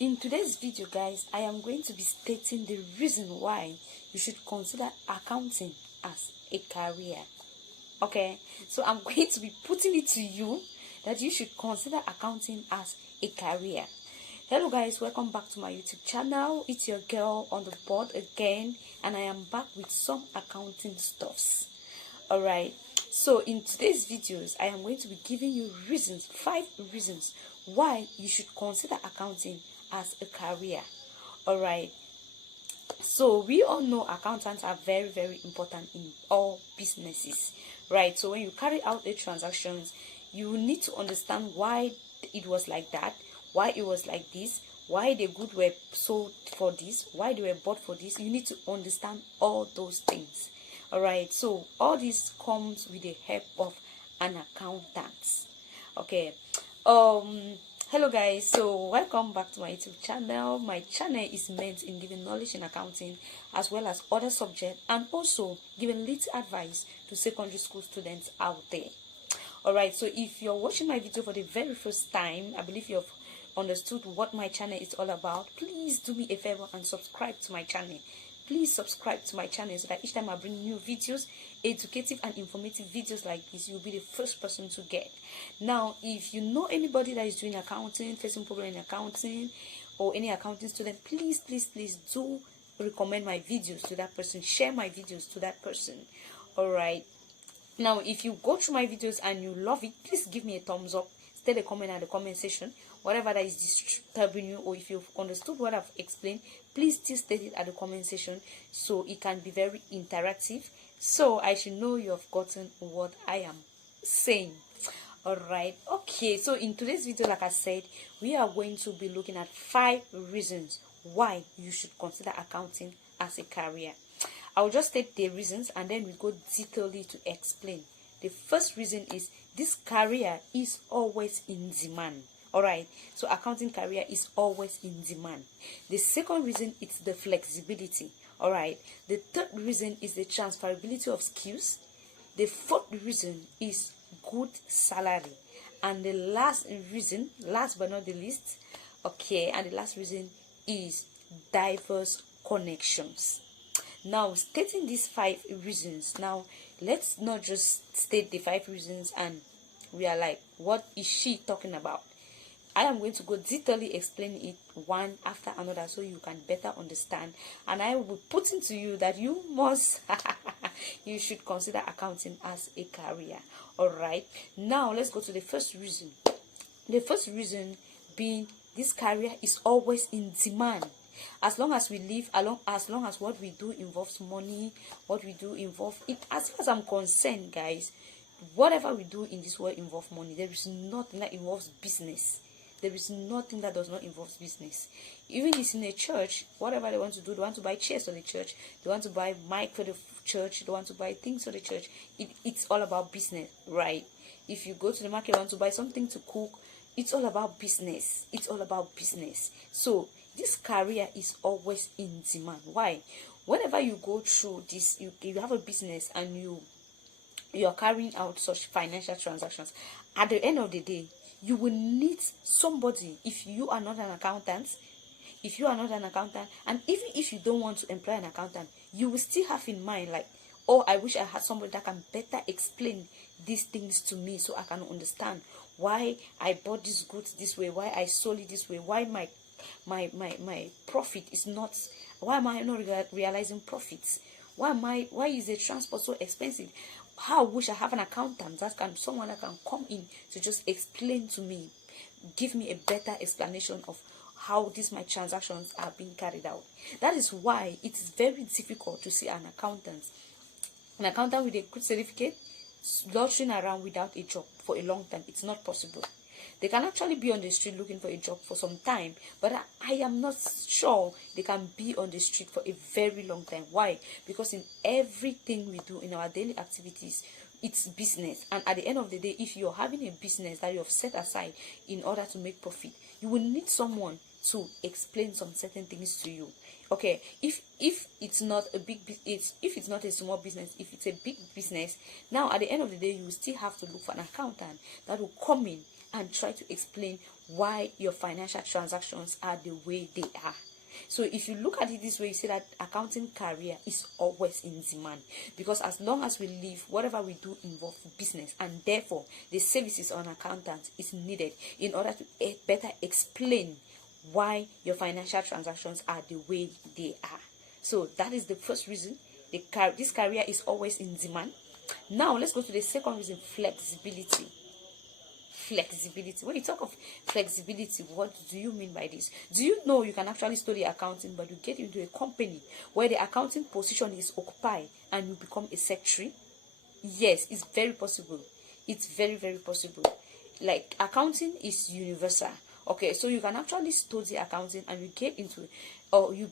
In today's video, guys, I am going to be stating the reason why you should consider accounting as a career. Okay, so I'm going to be putting it to you that you should consider accounting as a career. Hello guys, welcome back to my YouTube channel. It's your girl on the board again, and I am back with some accounting stuffs. Alright, so in today's videos, I am going to be giving you reasons, 5 reasons why you should consider accounting as a career. Alright, so we all know accountants are very, very important in all businesses, right? So when you carry out the transactions, you need to understand why it was like that, why it was like this, why the goods were sold for this, why they were bought for this. You need to understand all those things. All right, so all this comes with the help of an accountant. Okay, hello guys, so welcome back to my YouTube channel. My channel is meant in giving knowledge in accounting as well as other subjects, and also giving little advice to secondary school students out there. All right, so if you're watching my video for the very first time, I believe you've understood what my channel is all about. Please do me a favor and subscribe to my channel. Please subscribe to my channel so that each time I bring new videos, educative and informative videos like this, you'll be the first person to get. Now, if you know anybody that is doing accounting, facing problem in accounting, or any accounting student, please do recommend my videos to that person. Share my videos to that person. All right. Now, if you go through my videos and you love it, please give me a thumbs up. State a comment at the comment section. Whatever that is disturbing you, or if you've understood what I've explained, please still state it at the comment section so it can be very interactive. So I should know you have gotten what I am saying. Alright, okay, so in today's video, like I said, we are going to be looking at 5 reasons why you should consider accounting as a career. I'll just state the reasons and then we go detailedly to explain. The first reason is this career is always in demand. Alright, so accounting career is always in demand. The second reason is the flexibility. Alright, the third reason is the transferability of skills. The fourth reason is good salary. And the last reason, last but not the least, okay, and the last reason is diverse connections. Now, stating these 5 reasons, now let's not just state the 5 reasons and we are like, what is she talking about? I am going to go detailedly explain it one after another so you can better understand, and I will be putting to you that you must you should consider accounting as a career. All right, now let's go to the first reason. The first reason being this career is always in demand. As long as we live, as long as what we do involves money, what we do involves it. As far as I'm concerned, guys, whatever we do in this world involves money. There is nothing that involves business. There is nothing that does not involve business. Even if it's in a church, whatever they want to do, they want to buy chairs for the church, they want to buy mic for the church, they want to buy things for the church. It's all about business, right? If you go to the market, you want to buy something to cook, it's all about business. It's all about business. So this career is always in demand. Why? Whenever you go through this, you have a business and you are carrying out such financial transactions, at the end of the day, you will need somebody. If you are not an accountant, and even if you don't want to employ an accountant, you will still have in mind like, oh, I wish I had somebody that can better explain these things to me so I can understand why I bought this goods this way, why I sold it this way, why my profit is not, why am I not realizing profits, why is the transport so expensive. How I wish I have an accountant, someone that can come in to just explain to me, give me a better explanation of how my transactions are being carried out. That is why it is very difficult to see an accountant with a good certificate loitering around without a job for a long time. It's not possible. They can actually be on the street looking for a job for some time, but I am not sure they can be on the street for a very long time. Why? Because in everything we do in our daily activities, it's business. And at the end of the day, if you're having a business that you have set aside in order to make profit, you will need someone to explain some certain things to you. Okay, if it's not a big, if it's not a small business, if it's a big business, now at the end of the day, you will still have to look for an accountant that will come in and try to explain why your financial transactions are the way they are. So if you look at it this way, you see that accounting career is always in demand, because as long as we live, whatever we do involves business, and therefore the services of an accountant is needed in order to better explain why your financial transactions are the way they are. So that is the first reason this career is always in demand. Now let's go to the second reason: flexibility. Flexibility. When you talk of flexibility, what do you mean by this? Do you know you can actually study accounting, but you get into a company where the accounting position is occupied and you become a secretary? Yes, it's very possible. It's very, very possible. Like, accounting is universal. Okay, so you can actually study accounting and you get into, or you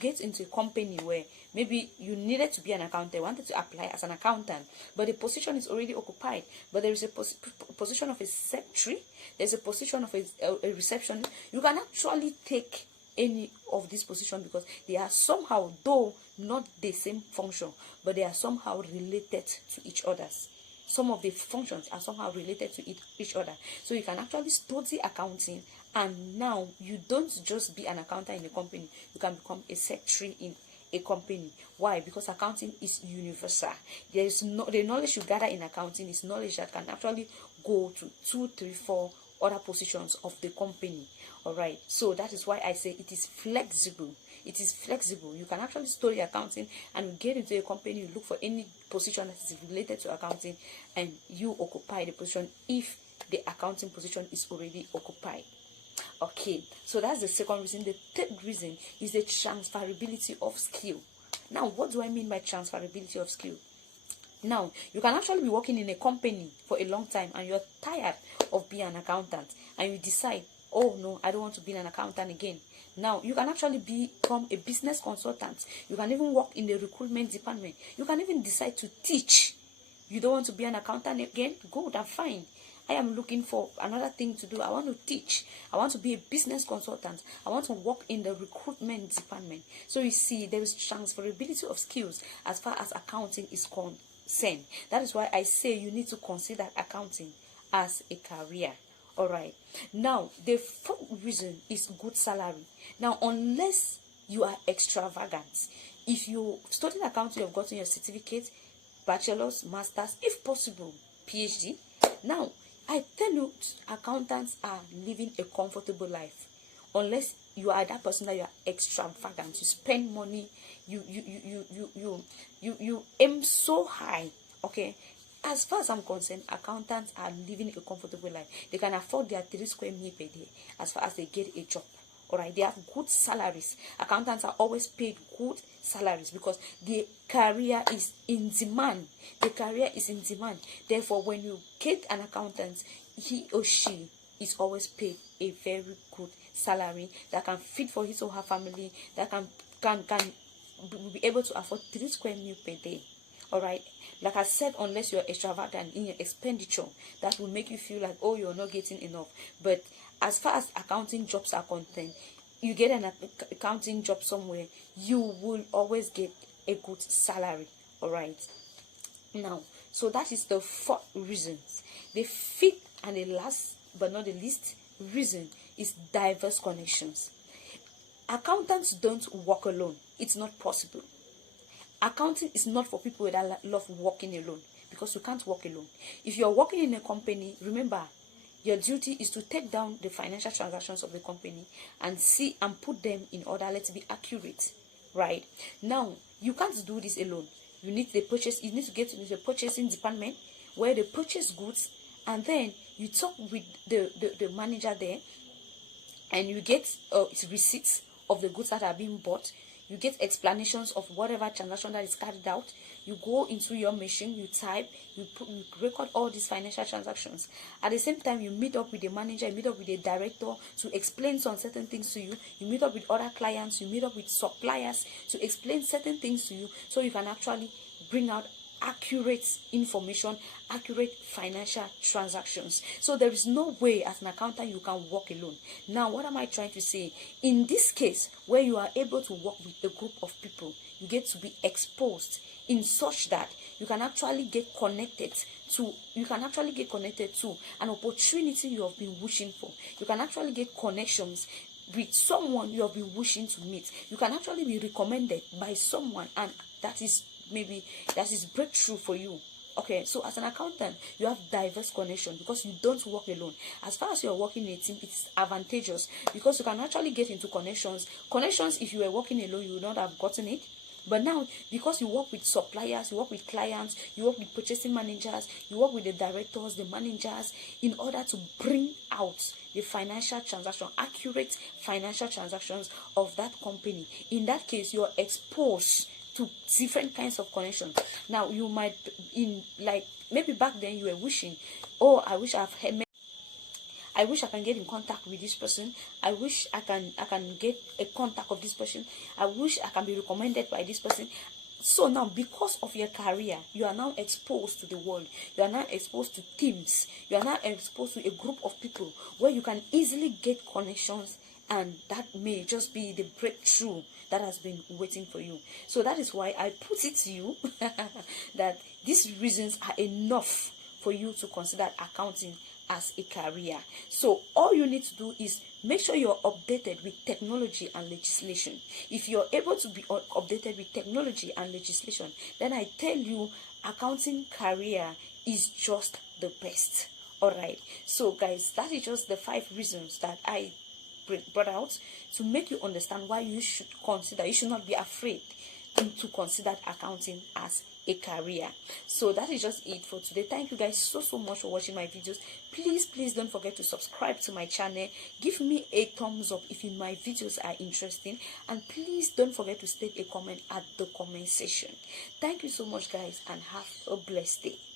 get into a company where maybe you needed to be an accountant, wanted to apply as an accountant, but the position is already occupied. But there is a position of a secretary, there's a position of a receptionist. You can actually take any of these positions because they are somehow, though not the same function, but they are somehow related to each other's. Some of the functions are somehow related to each other. So you can actually study accounting, and now you don't just be an accountant in a company, you can become a secretary in a company. Why? Because accounting is universal. There is the knowledge you gather in accounting is knowledge that can actually go to 2, 3, 4 other positions of the company. All right, so that is why I say it is flexible. It is flexible. You can actually study accounting and you get into a company, you look for any position that is related to accounting, and you occupy the position if the accounting position is already occupied. Okay, so that's the second reason. The third reason is the transferability of skill. Now, what do I mean by transferability of skill? Now, you can actually be working in a company for a long time and you're tired of being an accountant, and you decide, oh no, I don't want to be an accountant again. Now, you can actually become a business consultant. You can even work in the recruitment department. You can even decide to teach. You don't want to be an accountant again? Good and fine. I am looking for another thing to do. I want to teach. I want to be a business consultant. I want to work in the recruitment department. So you see, there is transferability of skills as far as accounting is concerned. That is why I say you need to consider accounting as a career. All right. Now, the fourth reason is good salary. Now, unless you are extravagant, if you study accounting, you've gotten your certificate, bachelor's, master's, if possible, PhD. Now, I tell you, accountants are living a comfortable life. Unless you are that person that you are extravagant, you spend money, you aim so high. Okay. As far as I'm concerned, accountants are living a comfortable life. They can afford their 3 square meters per day as far as they get a job. All right, they have good salaries. Accountants are always paid good salaries because the career is in demand. The career is in demand. Therefore, when you get an accountant, he or she is always paid a very good salary that can feed for his or her family, that can be able to afford 3 square meters per day. All right, like I said, unless you're extravagant in your expenditure, that will make you feel like, oh, you're not getting enough. But as far as accounting jobs are concerned, you get an accounting job somewhere, you will always get a good salary. All right. Now, so that is the fourth reason. The fifth and the last but not the least reason is diverse connections. Accountants don't work alone. It's not possible. Accounting is not for people that love working alone, because you can't work alone. If you're working in a company, remember, your duty is to take down the financial transactions of the company and see and put them in order. Let's be accurate, right? Now, you can't do this alone. You need the purchase. You need to get into the purchasing department where they purchase goods, and then you talk with the manager there, and you get receipts of the goods that are being bought. You get explanations of whatever transaction that is carried out. You go into your machine, you type, you record all these financial transactions. At the same time, you meet up with the manager, you meet up with the director to explain some certain things to you. You meet up with other clients, you meet up with suppliers to explain certain things to you, so you can actually bring out accurate information, accurate financial transactions. So there is no way as an accountant you can work alone. Now, what am I trying to say? In this case, where you are able to work with a group of people, you get to be exposed in such that you can actually get connected to an opportunity you have been wishing for. You can actually get connections with someone you have been wishing to meet. You can actually be recommended by someone, and that is breakthrough for you. Okay, so as an accountant, you have diverse connection because you don't work alone. As far as you're working in a team, it's advantageous because you can actually get into connections. If you were working alone, you would not have gotten it. But now, because you work with suppliers, you work with clients, you work with purchasing managers, you work with the directors, the managers, in order to bring out the financial transaction, accurate financial transactions of that company. In that case, you're exposed to different kinds of connections. Now, you might, maybe back then you were wishing, oh, I wish I can get in contact with this person. I wish I can get a contact of this person. I wish I can be recommended by this person. So now, because of your career, you are now exposed to the world. You are now exposed to teams. You are now exposed to a group of people where you can easily get connections, and that may just be the breakthrough that has been waiting for you. So that is why I put it to you that these reasons are enough for you to consider accounting as a career. So all you need to do is make sure you're updated with technology and legislation. If you're able to be updated with technology and legislation, then I tell you, accounting career is just the best. All right, so guys, that is just the 5 reasons that I brought out to make you understand why you should not be afraid to consider accounting as a career. So that is just it for today. Thank you guys so much for watching my videos. Please don't forget to subscribe to my channel. Give me a thumbs up if my videos are interesting, and please don't forget to state a comment at the comment section. Thank you so much guys, and have a blessed day.